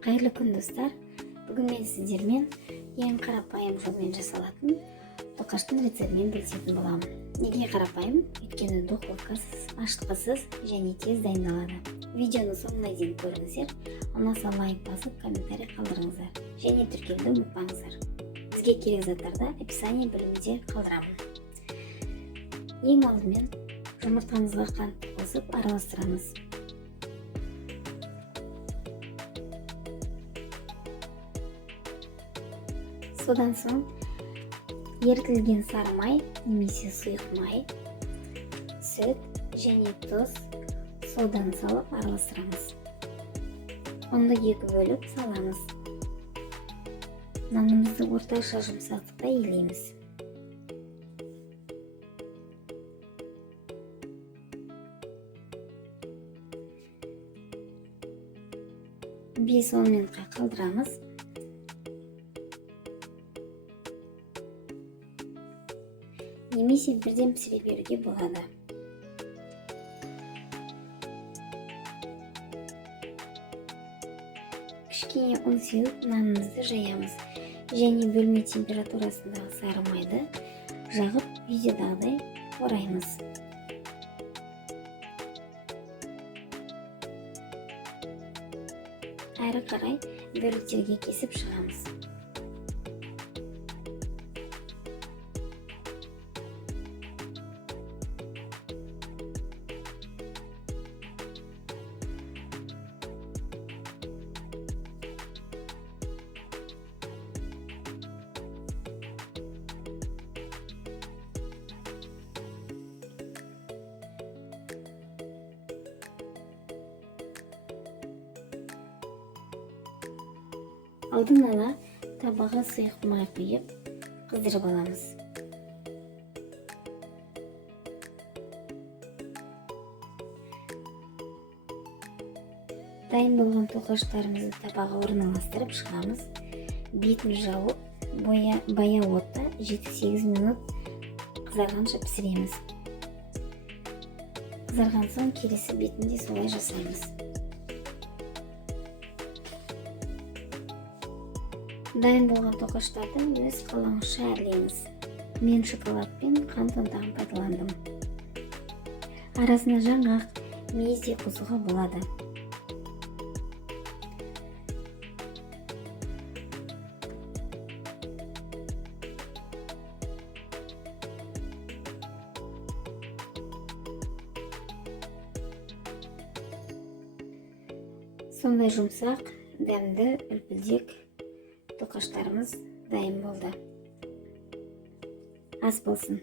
Қайырлы күн достар. Бүгін мен сіздермен ең қарапайым жолмен жасалатын тоқаштың рецептімен бөлісетін боламын. Неге қарапайым? Өйткені духовкасыз, ашытқысыз және тез дайындалады. Видеоны соңына дейін көріңіздер. Ұнаса лайк басып, комментарий қалдырыңыздар және тіркелуді ұмытпаңыздар. Бізге керек заттарды описание бөлімінде қалдырамын. Ең алдымен жұмыртқамызға қант қосып араластырамыз. Содан соң ерітілген сары май немесе сұйық май, сүт және тұз, содан салып араластырамыз. Ұнды екі бөліп саламыз. Нанымызды орташа жұмсақтықта илейміз. Бес 10 минутқа қалдырамыз. Немесе бірден пісіре беруге болады. Кішкене ұн сеуіп нанымызды жаямыз және бөлме температурасындағы сары майды жағып видеодағыдай ораймыз. Әрі қарай бөліктерге кесіп шығамыз. Алдын ала табаға сұйық май құйып қыздырып аламыз. Дайын болған тоқаштарымызды табаға орналастырып шығамыз. Бетін жауып, баяу отта 7-8 минут қызарғанша пісіреміз. Қызарған соң келесі бетінде солай жасаймыз. Дайын болған тоқаштарды өз қалауыңызша әрлейміз. Мен шоколад пен қант ұнтағын пайдаландым. Арасына жаңғақ, мейіз де қосуға болады. Сондай жұмсақ, дәмді, үлпілдек тоқаштарымыз дайын болды. Ас болсын.